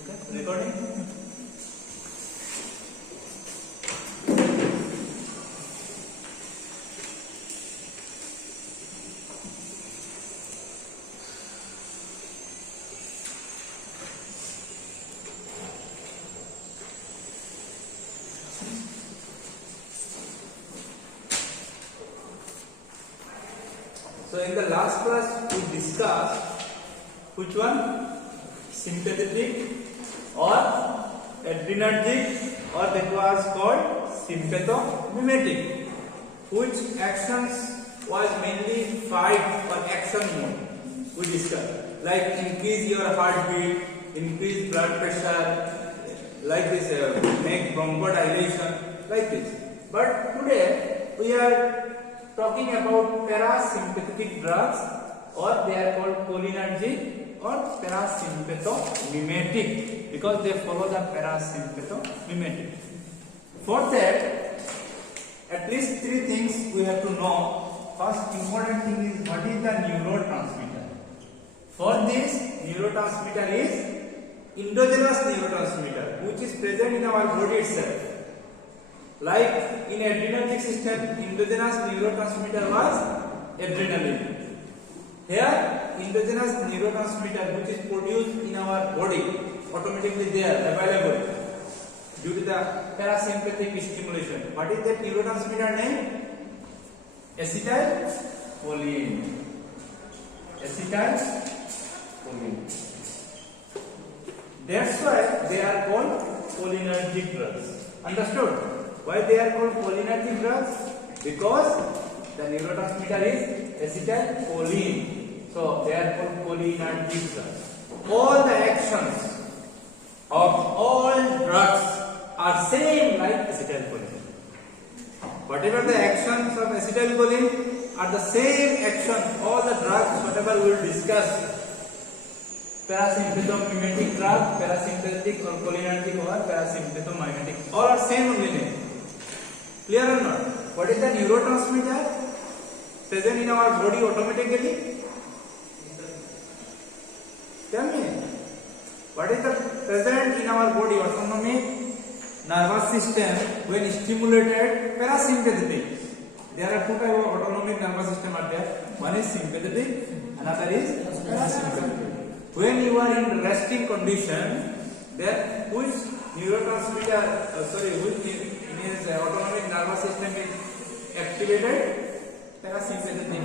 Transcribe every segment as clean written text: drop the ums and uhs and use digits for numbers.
Okay, recording. So in the last class we discussed which one? Sympathetic or adrenergic, or that was called sympathomimetic. Which actions was mainly fight or action mode we discussed, like increase your heartbeat, increase blood pressure, like this, make bronchodilation, like this. But today we are talking about parasympathetic drugs, or they are called cholinergic or parasympathomimetic, because they follow the parasympathomimetic. For that, at least three things we have to know. First important thing is what is the neurotransmitter. For this, neurotransmitter is endogenous neurotransmitter, which is present in our body itself. Like in adrenergic system, endogenous neurotransmitter was adrenaline. Here, endogenous neurotransmitter which is produced in our body, automatically they are available due to the parasympathetic stimulation. What is that neurotransmitter name? Acetylcholine. Acetylcholine. That's why they are called cholinergic drugs. Understood? Why they are called cholinergic drugs? Because the neurotransmitter is acetylcholine. So they are called cholinergic drugs. All the actions of all drugs are same like acetylcholine. Whatever the actions of acetylcholine are the same action. All the drugs, whatever we will discuss, parasympathomimetic drug, parasympathetic or cholinergic or parasympathomimetic, all are same only name. Clear or not? What is the neurotransmitter present in our body automatically? Tell me. What is the present in our body autonomic nervous system when stimulated? Parasympathetic. There are two types of autonomic nervous system are there. One is sympathetic, another is parasympathetic. When you are in resting condition, then which neurotransmitter, which means autonomic nervous system is activated? Parasympathetic,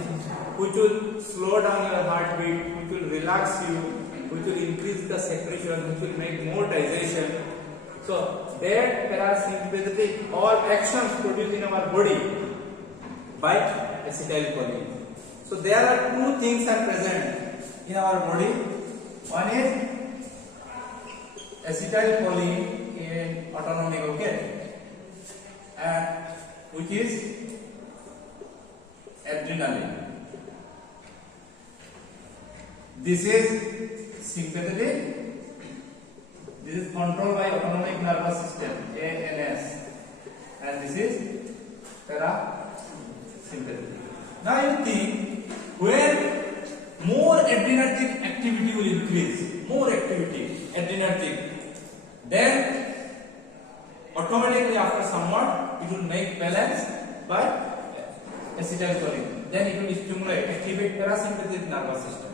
which will slow down your heartbeat, which will relax you, which will increase the secretion, which will make more digestion. So that parasympathetic, all actions produced in our body by acetylcholine. So there are two things are present in our body. One is acetylcholine in autonomic, okay, and which is adrenaline. This is sympathetic. This is controlled by autonomic nervous system, ANS, and this is parasympathetic. Now you think, when more adrenergic activity will increase, more activity, adrenergic, then automatically after somewhat it will make balance by acetylcholine. Then it will stimulate, activate parasympathetic nervous system.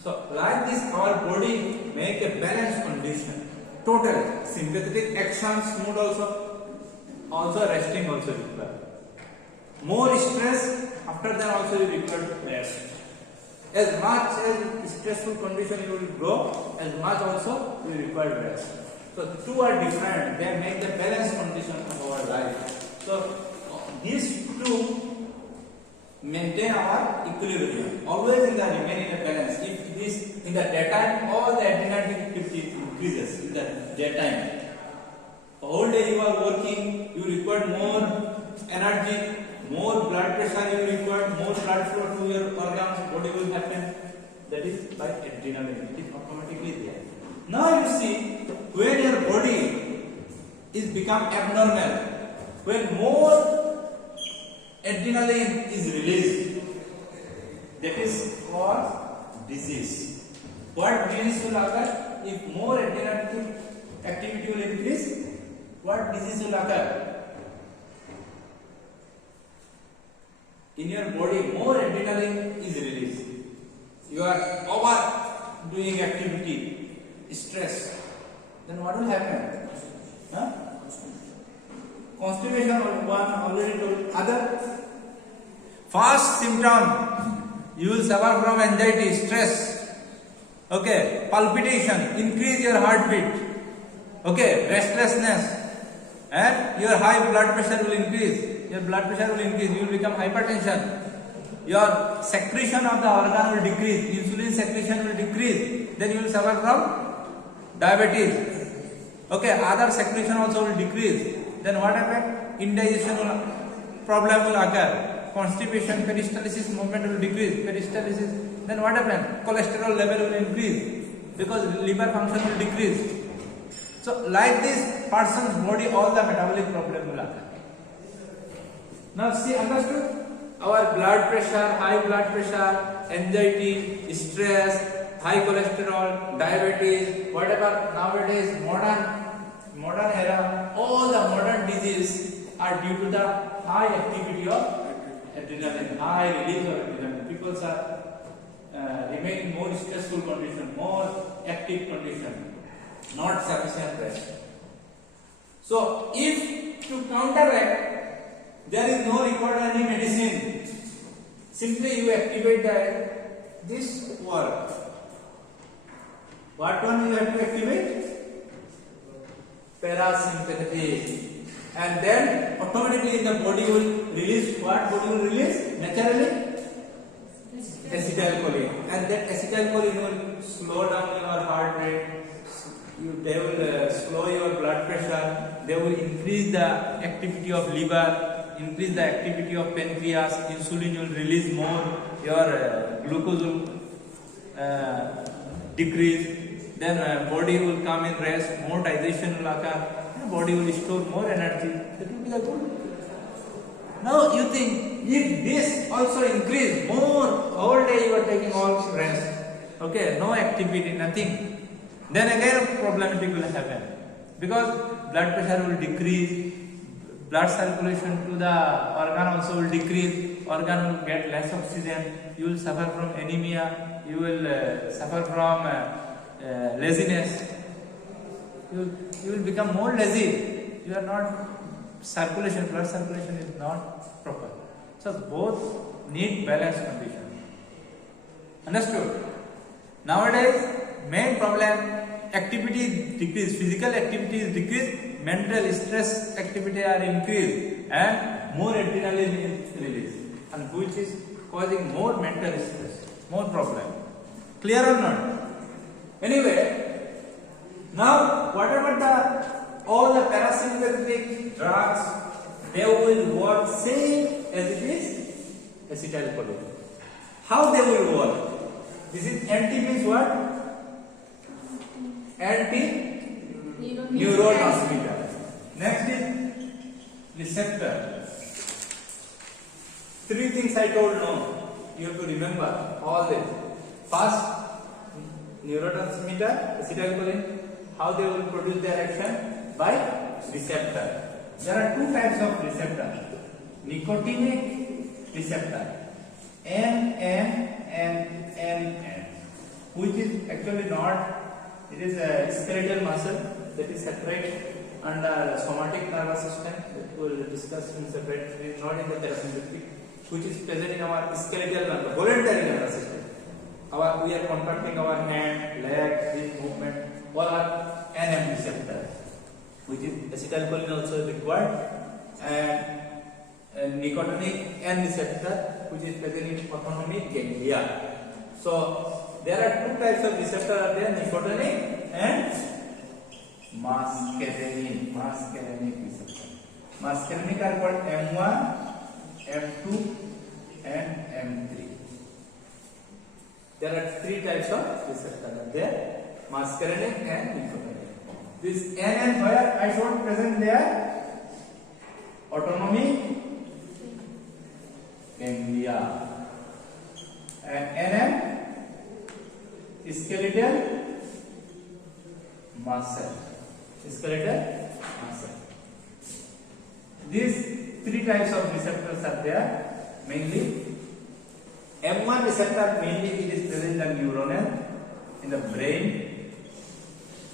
So like this, our body make a balanced condition. Total sympathetic actions mood also resting also required. More stress, after that also you require rest. As much as stressful condition you will grow, as much also you require rest. So two are different. They make the balanced condition of our life. So these two maintain our equilibrium. Always remain in a balance. If this in the daytime, all the adrenergic activity increases in the daytime. Whole day you are working, you require more energy, more blood pressure, you require more blood flow to your organs, body will happen. That is by adrenaline. It is automatically there. Now you see, when your body is become abnormal, when more adrenaline is released, that is called disease. What disease will occur? If more adrenaline increase, what disease will occur? In your body, more adrenaline is released. You are over doing activity, stress. Then what will happen? Huh? Constipation, one already told. Other first symptom, you will suffer from anxiety, stress. Okay, palpitation, increase your heartbeat. Okay, restlessness, and your high blood pressure will increase. Your blood pressure will increase. You will become hypertension. Your secretion of the organ will decrease. Insulin secretion will decrease. Then you will suffer from diabetes. Okay, other secretion also will decrease. Then what happens? Indigestion problem will occur. Constipation, peristalsis movement will decrease. Peristalsis. Then what happens? Cholesterol level will increase because liver function will decrease. So like this person's body, all the metabolic problem will occur. Now see, understood? Our blood pressure, high blood pressure, anxiety, stress, high cholesterol, diabetes, whatever nowadays modern era, all the modern diseases are due to the high activity of adrenaline, high release of adrenaline. People are remaining more stressful condition, more active condition, not sufficient rest. So if to counteract, there is no required any medicine. Simply you activate this work. What one you have to activate? Parasympathetic. And then automatically the body will release what? Body will release naturally? Acetylcholine. And that acetylcholine will slow down your heart rate. They will slow your blood pressure. They will increase the activity of liver, increase the activity of pancreas. Insulin will release more. Your glucose will decrease. Then body will come in rest. More digestion will occur. Body will store more energy. That will be the good. Now you think if this also increase more, whole day you are taking all rest, okay, no activity, nothing, then again problematic will happen because blood pressure will decrease, blood circulation to the organ also will decrease, organ will get less oxygen, you will suffer from anemia, you will suffer from laziness, you will become more lazy. You are not circulation, blood circulation is not proper. So both need balanced condition. Understood? Nowadays, main problem, activity decrease, physical activity is decreased, mental stress activity are increased, and more adrenaline is released, and which is causing more mental stress, more problem. Clear or not? Anyway, now whatever all the parasympathetic drugs, they will work same as it is acetylcholine. How they will work? This is anti means what? Anti-neurotransmitter. Next is receptor. Three things I told no. You have to remember all this. First, neurotransmitter, acetylcholine. How they will produce their action? By receptor. There are two types of receptor. Nicotinic receptor, N, which is actually not, it is a skeletal muscle that is separate under somatic nervous system that we will discuss in separate. It is not in the parasympathetic, which is present in our skeletal nerve, voluntary nervous system. We are contracting our hand, leg, this movement, all are NM receptor, which is acetylcholine also required, and nicotinic N receptor, which is present in autonomic ganglia. So there are two types of receptor are there, nicotinic and muscarinic receptor. Muscarinic are called M1, M2 and M3. There are three types of receptor are there, muscarinic and nicotinic. This N and where I showed present there, autonomic ganglia, and NM skeletal muscle. skeletal muscle. These three types of receptors are there. Mainly, M1 receptor mainly it is present in the neuronal in the brain.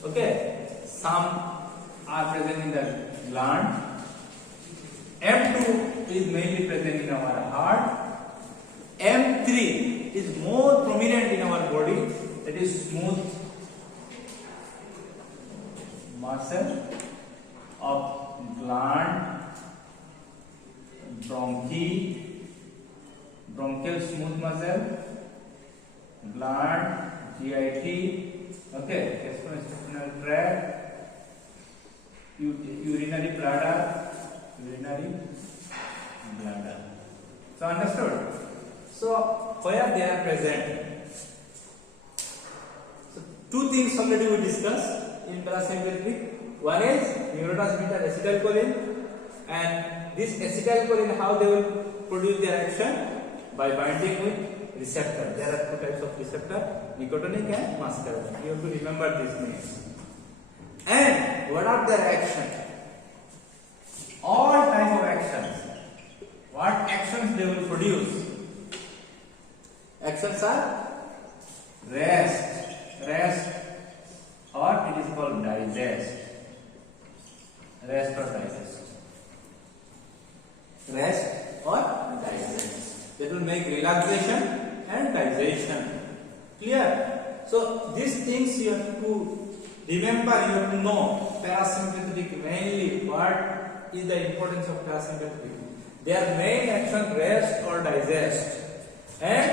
Okay, some are present in the gland. M2 is mainly present in our heart. M3 is more prominent in our body. That is smooth muscle of gland, bronchial smooth muscle, gland, GIT, okay, gastrointestinal tract, urinary bladder. So understood? So where they are present? So two things already we discussed in parasympathetic. One is neurotransmitter acetylcholine, and this acetylcholine, how they will produce their action? By binding with receptor. There are two types of receptor, nicotinic and muscarinic. You have to remember these names. And what are their action? All type of actions. What actions they will produce? Actions are rest, or it is called digest. Rest or digest. Rest or digest. That will make relaxation and digestion. Clear? So these things you have to remember, you have to know. Parasympathetic mainly, what is the importance of parasympathetic? Their main action rest or digest, and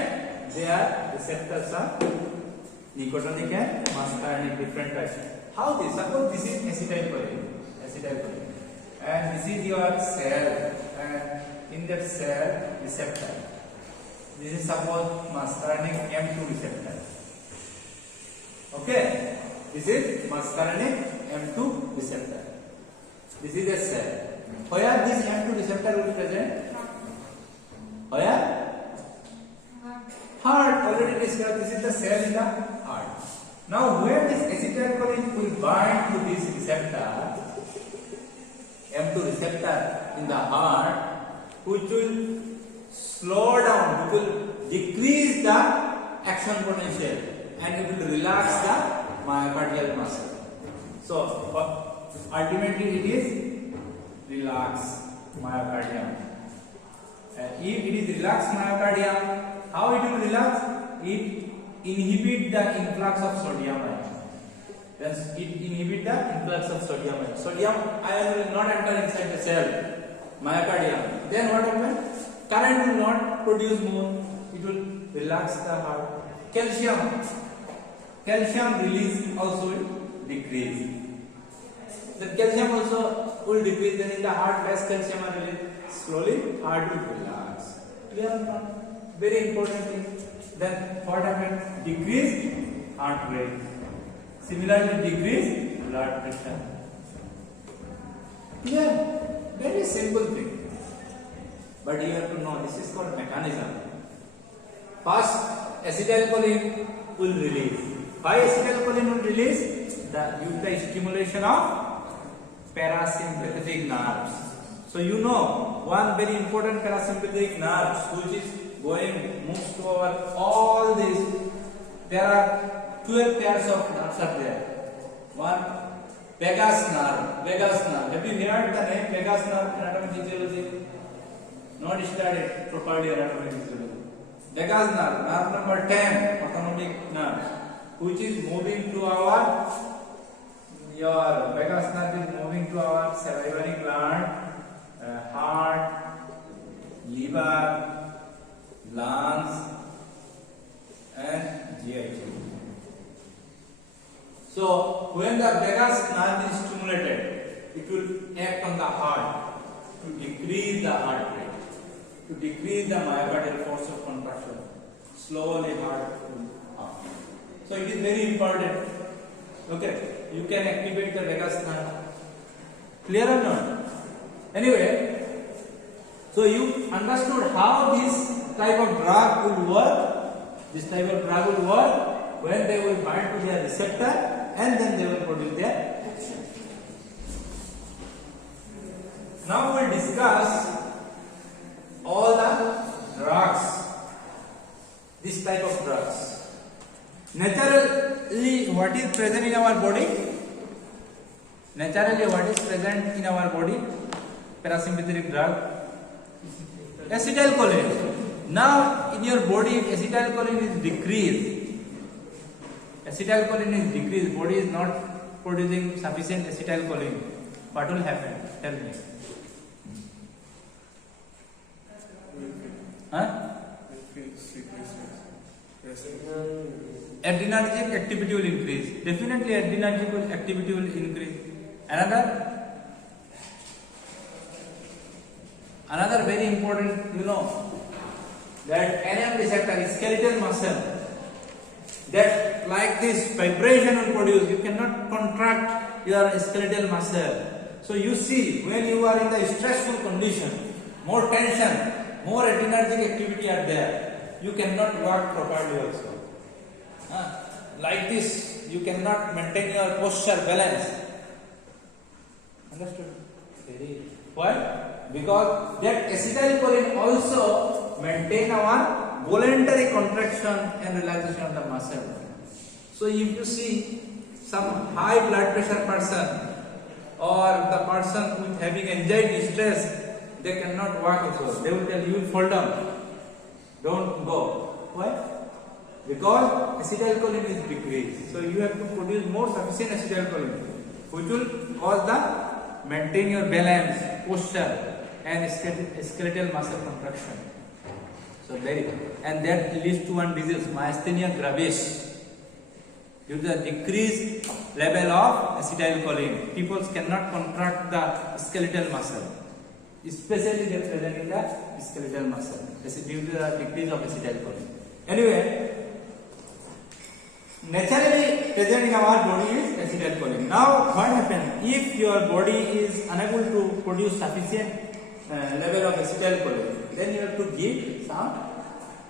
their receptors are nicotinic and muscarinic, different types. How this? Suppose this is acetylcholine, and this is your cell, and in that cell receptor. This is suppose muscarinic M2 receptor. Okay, this is muscarinic M2 receptor. This is a cell. Where this M2 receptor will be present? Where? Heart. Already described. This is the cell in the heart. Now, where this acetylcholine will bind to this receptor, M2 receptor in the heart, which will slow down, which will decrease the action potential, and it will relax the myocardial muscle. So, ultimately it is relax myocardium. If it is relaxed myocardium, how it will relax? It inhibit the influx of sodium ion. Then it inhibit the influx of sodium ion. Sodium ion will not enter inside the cell, myocardium. Then what happens? Current will not produce more. It will relax the heart. Calcium release also will decrease. The calcium also will decrease. Then in the heart, less calcium are released. Slowly, heart will relax. Clear or not? Very important thing. Then what happens? Decrease heart rate. Similarly, decrease blood pressure. Clear? Very simple thing. But you have to know this is called mechanism. First, acetylcholine will release. Why acetylcholine will release? Due to stimulation of parasympathetic nerves. So you know one very important parasympathetic nerve which is moves to our all these. There are 12 pairs of nerves are there. One vagus nerve. Have you heard the name vagus nerve in anatomy physiology? Not studied properly anatomy physiology. Vagus nerve number 10, autonomic nerve, which is moving to our your vagus nerve is moving to our salivary gland, heart, liver, lungs, and GI. So when the vagus nerve is stimulated, it will act on the heart to decrease the heart rate, to decrease the myocardial force of contraction. Slowly heart will up. So it is very important. Okay. You can activate the vagus nerve. Clear or not? Anyway, so you understood how this type of drug will work. This type of drug will work when they will bind to their receptor and then they will produce their action. discuss all the drugs, this type of drugs. Naturally, what is present in our body? Naturally, what is present in our body? Parasympathetic drug, acetylcholine. Now, in your body, if acetylcholine is decreased, body is not producing sufficient acetylcholine. What will happen? Tell me. Huh? Adrenergic activity will increase. Definitely, adrenergic activity will increase. Another very important, that NM receptor is skeletal muscle. That like this vibration will produce. You cannot contract your skeletal muscle. So you see, when you are in the stressful condition, more tension, more adrenergic activity are there. You cannot work properly also. Like this, you cannot maintain your posture balance. Understood? Why? Because that acetylcholine also maintain our voluntary contraction and relaxation of the muscle. So if you see some high blood pressure person or the person who is having anxiety, stress, they cannot walk also. They will tell you will fall down. Don't go. Why? Because acetylcholine is decreased. So you have to produce more sufficient acetylcholine, which will cause the maintain your balance, posture, and skeletal muscle contraction. So and that leads to one disease, myasthenia gravis. Due to the decreased level of acetylcholine, people cannot contract the skeletal muscle, especially they present in the skeletal muscle. This is due to the decrease of acetylcholine. Anyway, naturally present in our body is acetylcholine. Now, what happens if your body is unable to produce sufficient level of acetylcholine? Then you have to give some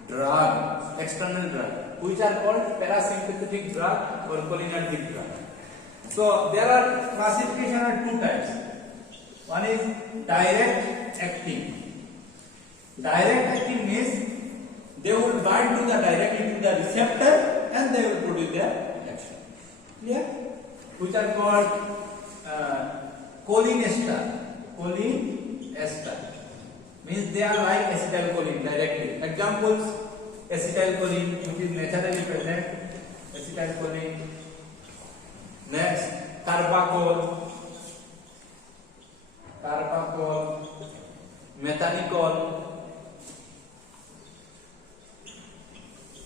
drug, external drug, which are called parasympathetic drug or cholinergic drug. So there are classification of two types. One is direct acting. Direct acting means they will bind directly to the receptor and they will produce their action. Clear? Which are called cholinesterase. Cholinesterase means they are like acetylcholine directly. Examples: acetylcholine, which is naturally present, acetylcholine. Next, carbachol, methanicol,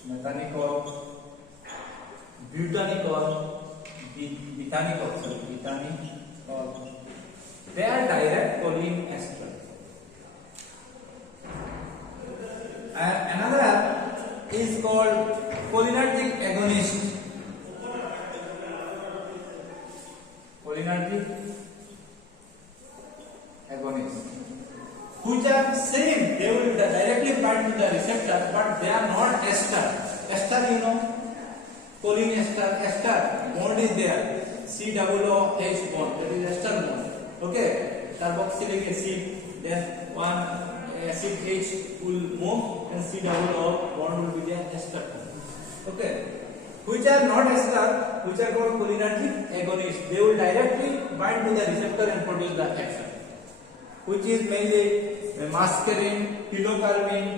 butanicol. They are direct choline ester. And another is called cholinergic agonist. Which are same, they will directly bind to the receptor, but they are not ester. Ester, choline ester bond is there. COOH bond, that is ester bond. Okay, carboxylic acid, then one acid H will move and COOH bond will be there, ester. Okay, which are not ester, which are called cholinergic agonists. They will directly bind to the receptor and produce the action, which is mainly muscarine, pilocarpine,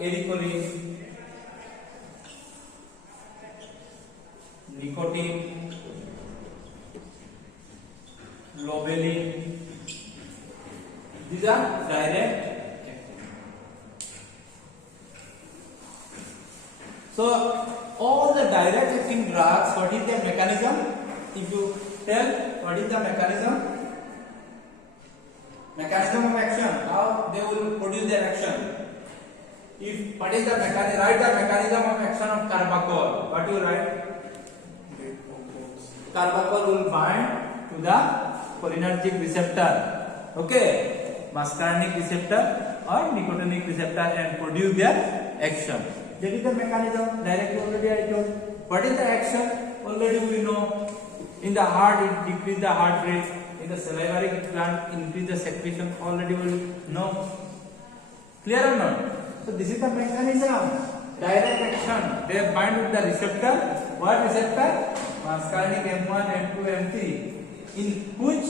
ericoline, nicotine, lobeline. These are direct acting. So all the direct acting drugs, what is their mechanism? If you tell what is the mechanism of action, how they will produce their action. If what is the mechanism, write the mechanism of action of carbachol. What you write? Carbachol will bind to the cholinergic receptor, okay, muscarinic receptor or nicotinic receptor, and produce their action. That is the mechanism. Directly already I told. What is the action? Already we know. In the heart, it decrease the heart rate. In the salivary gland, increase the secretion. Already we know. Clear or not? So this is the mechanism. Direct action. They bind with the receptor. What receptor? Muscarinic M1, M2, M3. In which,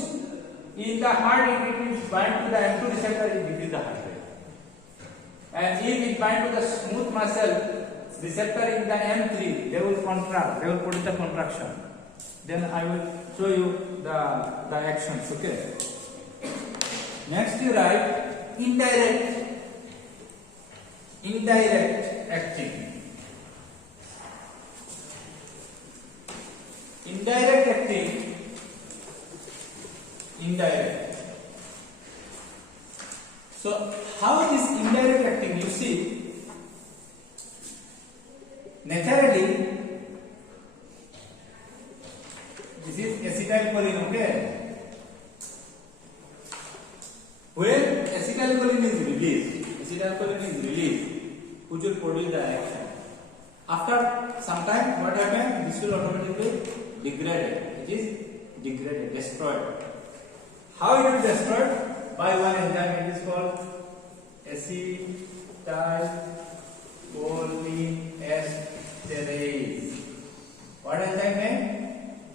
in the heart, it is bind to the M2 receptor. It decrease the heart rate. And if it bind to the smooth muscle receptor in the M3, they will contract. They will produce the contraction. Then I will show you the actions. Okay. Next you write indirect acting. Indirect acting. Indirect. So how is indirect acting? You see, naturally this is acetylcholine, okay? When acetylcholine is released, which will produce the action. After some time, what happens? This will automatically degrade. It is degraded, destroyed. How it is destroyed? By one enzyme. It is called acetylcholinesterase. What enzyme name?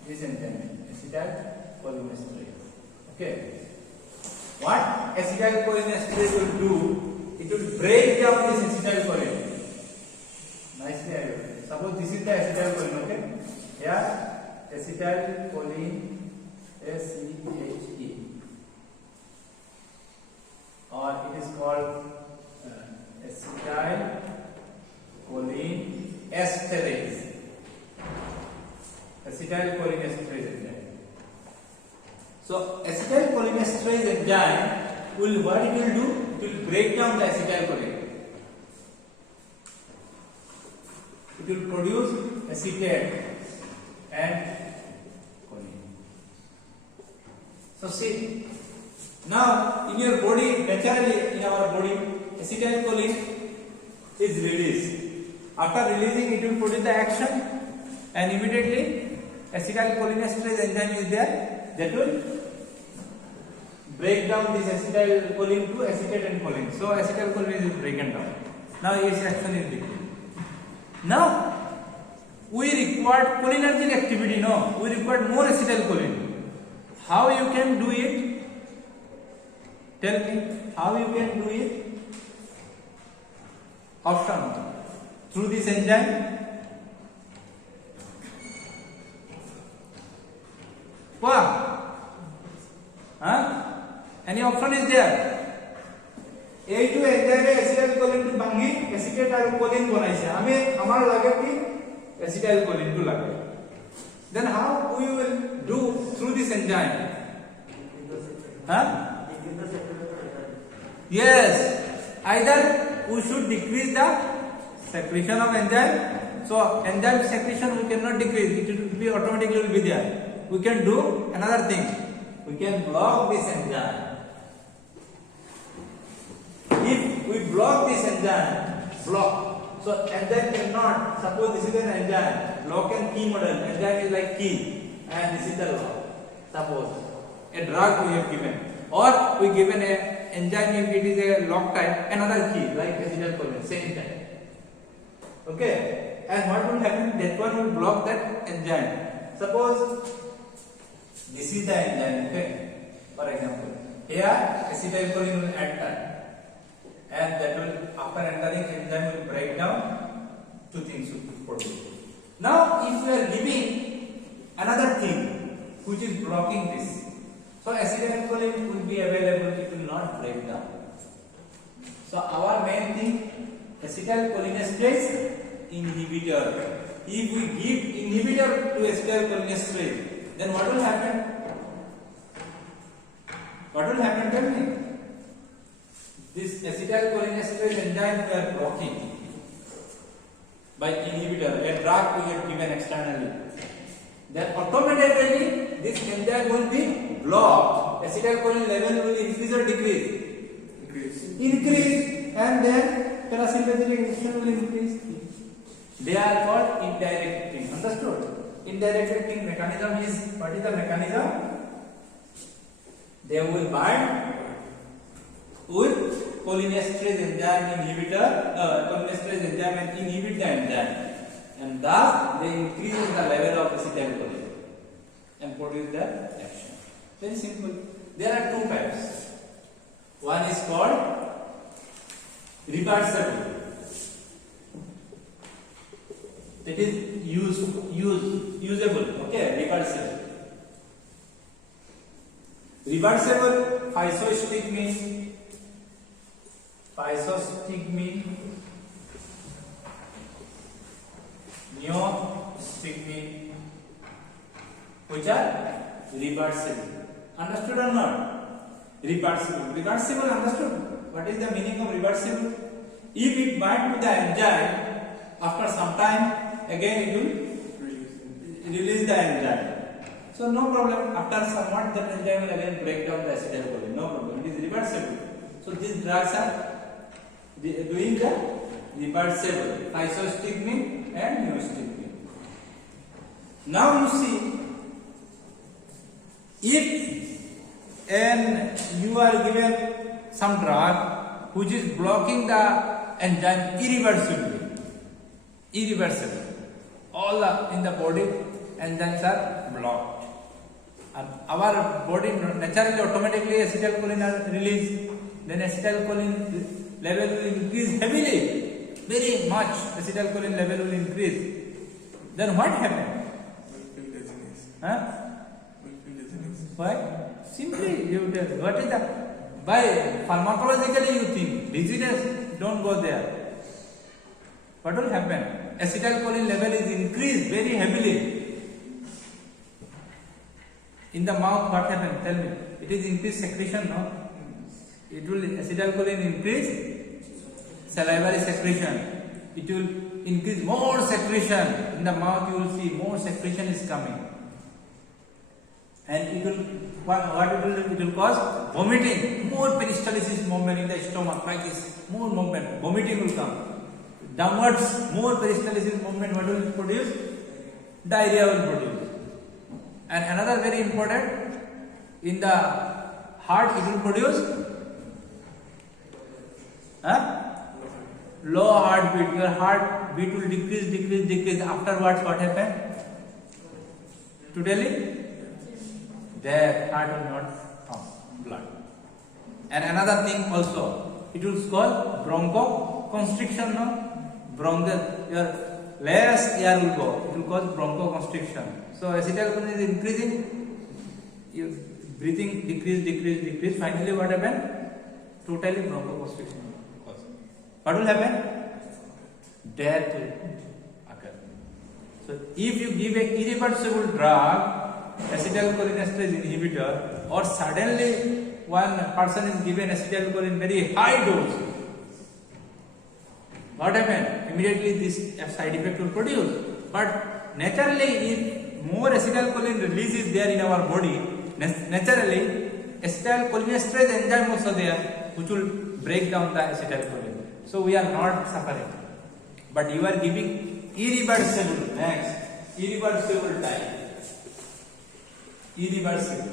This enzyme, acetylcholinesterase. Okay. What acetylcholinesterase will do? It will break down this acetylcholine. Nicely, I will. Suppose this is the acetylcholine. Okay. Here, acetylcholine, ACHE, or it is called acetylcholinesterase. Acetylcholinesterase enzyme. So acetylcholinesterase enzyme will, what it will do? It will break down the acetylcholine. It will produce acetate and choline. So see, now in your body, naturally in our body, acetylcholine is released. After releasing, it will produce the action, and immediately acetylcholinesterase enzyme is there that will break down this acetylcholine to acetate and choline. So acetylcholine is broken down. Now its action is decreased. Now we require cholinergic activity. No, we require more acetylcholine. How you can do it? Tell me how you can do it. Option: through this enzyme. Wow. Any option is there? এইটো এনজাইমে acetylcholine two ভাঙি acetate আর choline বনাইছে আমি আমার লাগে কি acetylcholine two লাগে then how we will do through this enzyme yes either we should decrease the secretion of enzyme so enzyme secretion we cannot decrease it will be automatically will be there we can do another thing we can block this enzyme. If we block this enzyme, so enzyme cannot, suppose this is an enzyme, lock and key model, enzyme is like key and this is the lock. Suppose a drug we have given or we given a enzyme if it is a lock type, another key like acetylcholine, same type. Okay, and what will happen? That one will block that enzyme. Suppose this is the enzyme, okay, for example, here acetylcholine will enter. And that will, after entering, enzyme will break down. Two things will be produced. Now, if we are giving another thing which is blocking this, so acetylcholine will be available. It will not break down. So our main thing, acetylcholinesterase inhibitor. If we give inhibitor to acetylcholinesterase, then what will happen? What will happen? Tell me. This acetylcholinesterase enzyme we are blocking by inhibitor, a drug we have given externally. Then automatically this enzyme will be blocked. Acetylcholine level will increase or decrease? Increase. And then parasympathetic action will increase. They are called indirect acting. Understood? Indirect acting mechanism is, what is the mechanism? They will bind with cholinesterase enzyme inhibitor, cholinesterase enzyme and inhibit the enzyme, and thus they increase the level of acetylcholine and produce the action. Very simple. There are two types. One is called reversible. That is usable. Okay, reversible. Reversible physostigmine, neostigmine, which are reversible. Understood or not? Reversible. Reversible, understood? What is the meaning of reversible? If it binds to the enzyme, after some time, again it will release the enzyme. So no problem. After somewhat, that enzyme will again break down the acetylcholine. No problem. It is reversible. So these drugs are doing the reversible, physostigmine and neostigmine. Now you see, if you are given some drug which is blocking the enzyme irreversibly, all in the body enzymes are blocked, and our body naturally automatically acetylcholine are released. Then acetylcholine level will increase heavily, very much acetylcholine level will increase. Then what happens? Huh? Why? Simply you tell what is that? By pharmacologically you think dizziness, don't go there. What will happen? Acetylcholine level is increased very heavily. In the mouth, what happens? Tell me. It is increased secretion, no? It will acetylcholine increase salivary secretion. It will increase more secretion. In the mouth, you will see more secretion is coming. And it will, what it will do? It will cause vomiting, more peristalsis movement in the stomach, like this, more movement, vomiting will come. Downwards, more peristalsis movement, what will it produce? Diarrhea will produce. And another very important, in the heart it will produce low heartbeat. Your heartbeat will decrease. Afterwards, what happens? To tell it? Their heart will not pump blood. And another thing also, it will cause bronchoconstriction, no? Your layers air will go. It will cause bronchoconstriction. So acetylcholine is increasing. Your breathing decrease. Finally, what happens? Totally bronchoconstriction. What will happen? Death will occur. So if you give a irreversible drug, acetylcholinesterase inhibitor, or suddenly one person is given acetylcholine very high dose, what happens? Immediately this side effect will produce. But naturally, if more acetylcholine release is there in our body, naturally acetylcholinesterase enzyme also there, which will break down the acetylcholine. So we are not suffering. But you are giving irreversible, next, irreversible type. Irreversible.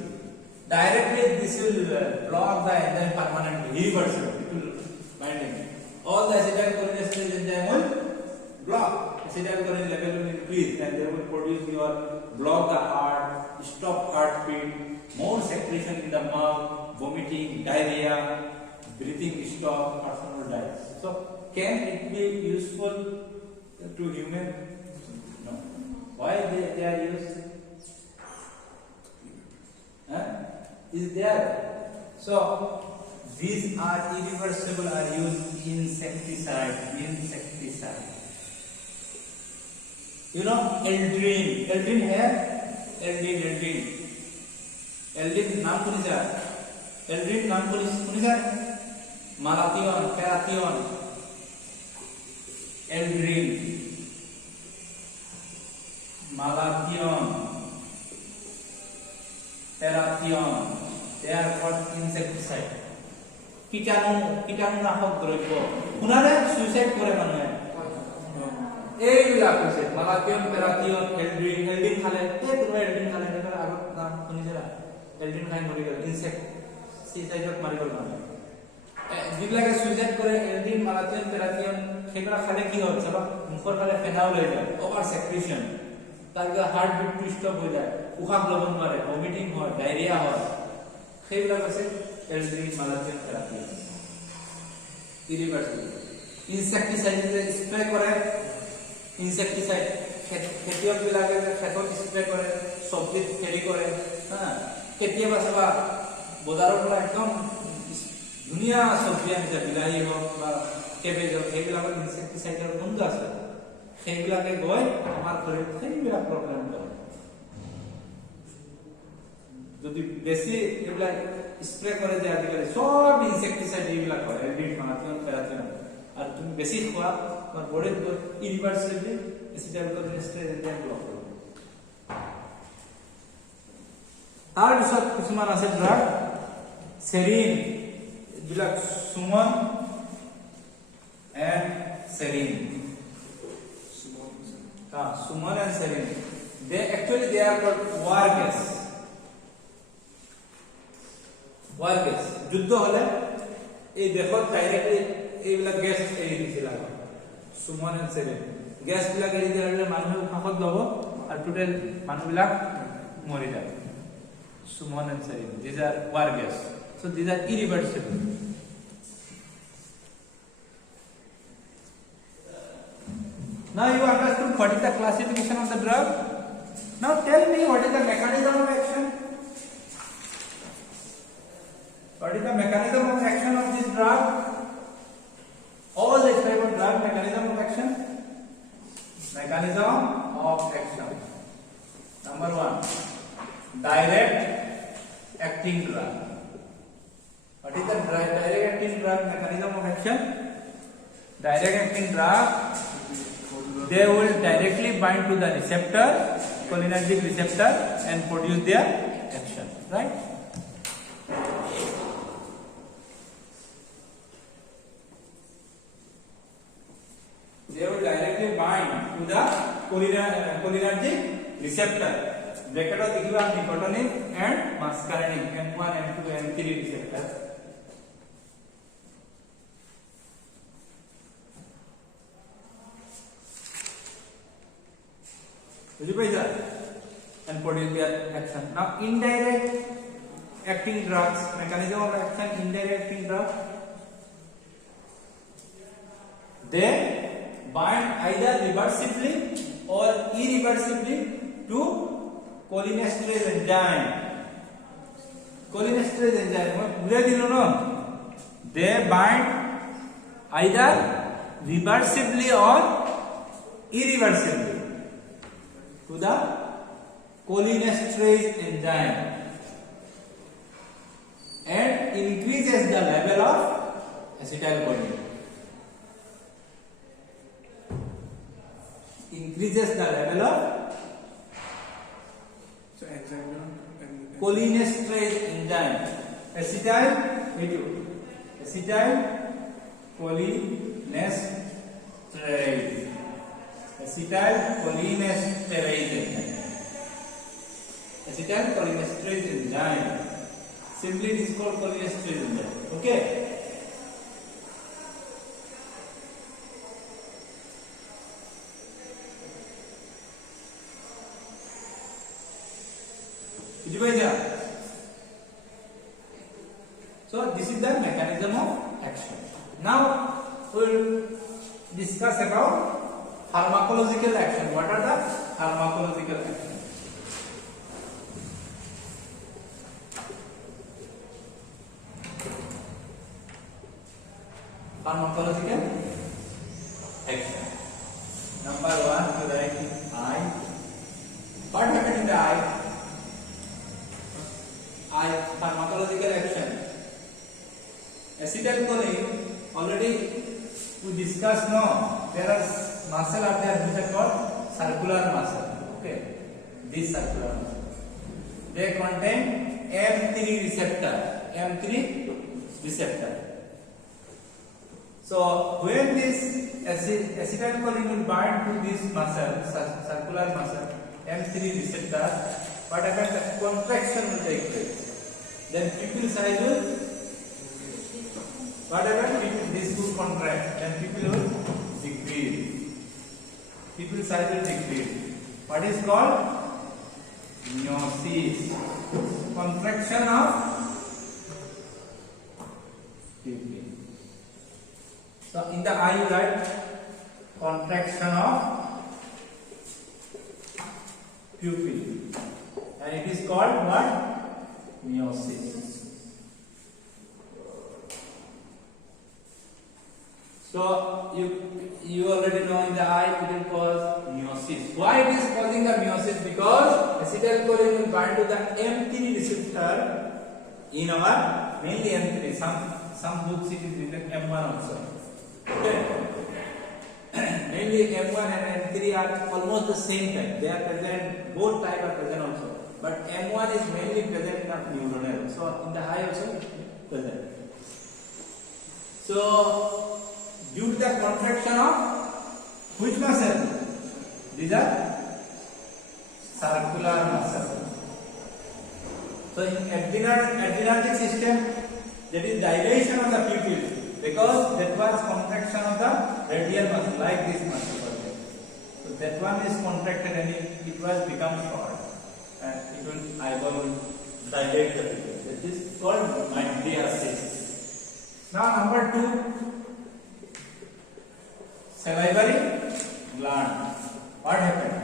Directly this will block the enzyme permanently. Irreversible. It will bind. All the acetylcholinesterase enzyme will block. Acetylcholine level will increase and they will produce block the heart, stop heartbeat, more secretion in the mouth, vomiting, diarrhea, breathing stop, person will die. So can it be useful to human? No. Why they are used? Is there? So these are irreversible, are used insecticide. You know Eldrin है? Eldrin नाम सुनी जा? Eldrin नाम सुनी जा? Malathion, Parathion, Eldrin, Malathion, Parathion, they are called insecticide. কীটাণুনাশক দ্রব্য শুনালে suicide কৰে মানুহে এইবিলাক হৈছে মালাকিয়ন পেৰাকিয়ন এলডিন খালে কোনোবাই এলডিন খালে আগত নাম শুনিছিলা এলডিন খাই মৰি গ'ল ইনসেক্ট সুইসাইডত মাৰি গ'ল মানুহ যিবিলাকে সুইসাইড কৰে এলডিন মালাকিয়ন পেৰাকিয়ন সেইবিলাক খালে কি হয় চাবা মুখৰ ফালে ফেনা ওলাই যায় অভাৰ সেক্ৰেশন তাৰপিছত হাৰ্ট বিট ষ্টপ হৈ যায় উশাহ ল'ব নোৱাৰে ভমিটিং হয় ডায়ৰিয়া হয় সেইবিলাক আছে এলডিন মালাকিয়ন পেৰাকিয়ন ইৰিভাৰ্সিবল ইনসেক্টিসাইড স্প্রে কৰে ইনসেক্টিসাইড খেতিয়ক বিলাকে খেতত স্প্রে কৰে সবজিত খেলি কৰে হ্যাঁ কেতিয়াবা চাবা বজাৰৰ পৰা একদম ধুনীয়া সবজি আনিছে বিলাহী হওক বা কেবেজ হওক সেইবিলাকৰ ইনসেক্টিসাইডৰ গোন্ধ আছে সেইবিলাকে গৈ আমাৰ শৰীৰত সেইবিলাক প্ৰব্লেম কৰে যদি বেছি এইবিলাক স্প্রে করে যে আজিকালি সব ইনসেক্টিসাইড এইবিলাক হয় এলডিন মালাকিয়ন পেৰাকিয়ন আর তুমি বেশি খোৱা তোমার বডিত ইরিভার্সিবলি এসিটাইলকোলিনেস্টেৰেজ এনজাইম ব্লক কৰিব তাৰ পিছত কিছুমান আছে ড্ৰাগ সেৰিন বিলাক soman and sarin soman and sarin they are called war gas যুদ্ধ হলে এই দেশত ডাইরেক্টলি এইবিলাক গ্যাস এৰি দিছিল সুমন এন্ড সেৰিন গ্যাস বিলাক এৰি দিলে মানুহে উশাহত ল'ব আৰু টোটেল মানুহবিলাক মৰি যাব soman and sarin these are war gas so these are irreversible now you understood what is the classification of the drug now tell me what is the mechanism of action what is the mechanism of action of this drug all this type of drug mechanism of action number 1 direct acting drug what is the direct acting drug mechanism of action direct acting drug they will directly bind to the receptor cholinergic receptor and produce their action right they will directly bind to the cholinergic receptor bracket dekhiba nicotinic and muscarinic M1 M2 M3 receptor বুঝি পাইছা and produce their action now indirect acting drugs mechanism of action indirect acting drugs they bind either reversibly or irreversibly to cholinesterase enzyme বুঝে দিল না they bind either reversibly or irreversibly to the cholinesterase enzyme and increases the level of acetylcholine increases the level of cholinesterase enzyme acetylcholinesterase enzyme simply it is called cholinesterase enzyme okay so this is the mechanism of action now we will discuss about pharmacological action what are the pharmacological action pharmacological action number 1 you write eye what happened in the eye pharmacological action acetylcholine already we discussed no there are muscle are there which are called circular muscle okay this circular muscle they contain M3 receptor So when this acetylcholine will bind to this muscle, circular muscle, M3 receptor, what happens? The contraction will take place. Then pupil size will, what happens? This will contract. Then pupil will decrease. Pupil size will decrease. What is called? Meiosis. Contraction of pupil. So in the eye you write contraction of pupil, and it is called what? Meiosis. So you already know in the eye it will cause meiosis. Why it is causing the meiosis? Because acetylcholine will bind to the M3 receptor in our mainly M3. Some books it is written M1 also. Okay. Mainly M1 and M3 are almost the same type. They are present, both types are present also. But M1 is mainly present in the neuronal. So in the eye also present. So due to the contraction of which muscle? These are circular muscle. So in adrenergic system, that is dilation of the pupil. Because that was contraction of the radial muscle, like this muscle. So that one is contracted and it will become short, and it will eyeball will dilate the pupil. That is called mydriasis. Now number 2, salivary gland. What happened?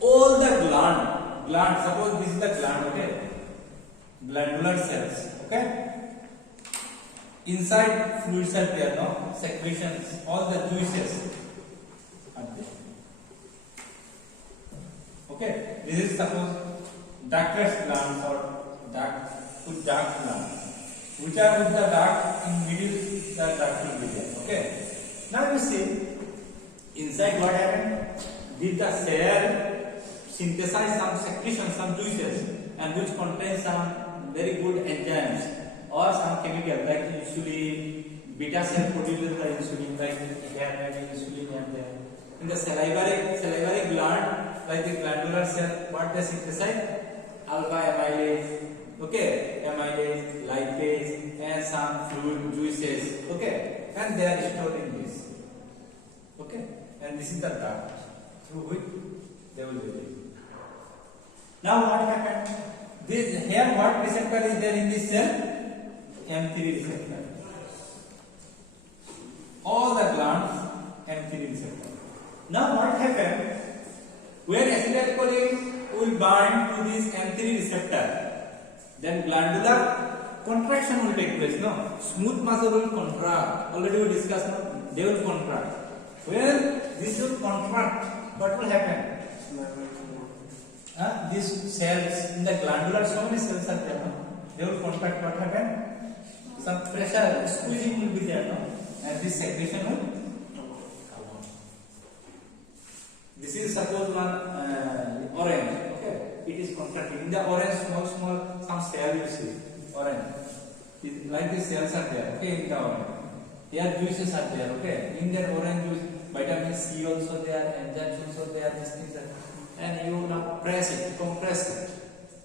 All the gland. Suppose this is the gland, okay? Glandular cells, okay? Inside fluids are there, no? Secretions, all the juices are there. Okay, this is suppose ductus glands or duct glands, which are with the duct in middle, the duct will be there. Okay. Now you see inside what happened? Did the cell synthesize some secretions, some juices, and which contains some very good enzymes or some chemical like insulin, beta cell produces the insulin, like here maybe insulin and there. In the salivary gland, like the glandular cell, what they synthesize? Alpha amylase, okay, amylase, lipase, and some fluid juices, okay, and they are stored in this, okay, and this is the duct through which they will release. Now what happened? This here what receptor is there in this cell? M3 receptor. All the glands M3 receptor. Now what happened? When acetylcholine will bind to this M3 receptor, then glandular contraction will take place. No, smooth muscle will contract. Already we discussed. No, they will contract. When this will contract, what will happen? These cells in the glandular, so many cells are there. No? They will contract. What happen? Some pressure, squeezing will be there, no? And this secretion will come out. This is suppose one orange, okay? It is contracting. In the orange, small, some cell you see, orange. Like these cells are there, okay? In the orange, their juices are there, okay? In that orange juice, vitamin C also there, enzymes also there, these things are. And you now press it, compress it.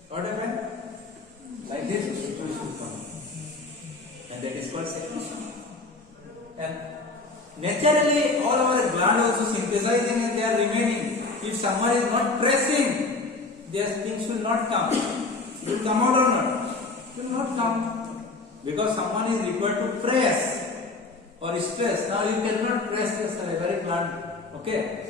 What happens? Like this, juice will come. And that is called secretion. And naturally, all our gland also synthesizing and they are remaining. If someone is not pressing, these things will not come. It will come out or not? It will not come. Because someone is required to press or stress. Now you cannot press the salivary gland. Okay?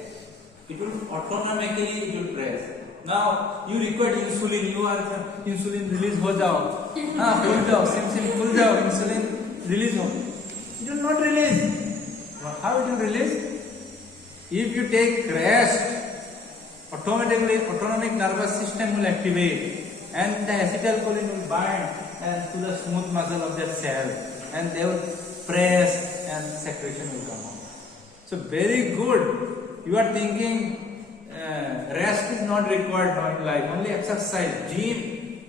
It will automatically it will press. Now you require insulin. You are insulin release हो जाओ. हो जाओ. Sim खुल जाओ. Insulin release हो. It will not release. How it will release? If you take rest, automatically autonomic nervous system will activate, and the acetylcholine will bind and to the smooth muscle of that cell, and they will press and secretion will come out. So very good. You are thinking rest is not required in life, only exercise, gym,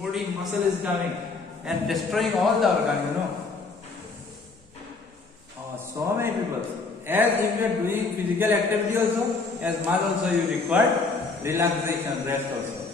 body muscle is coming and destroying all the organ, you know. physical activity also, as much also you require relaxation, rest also.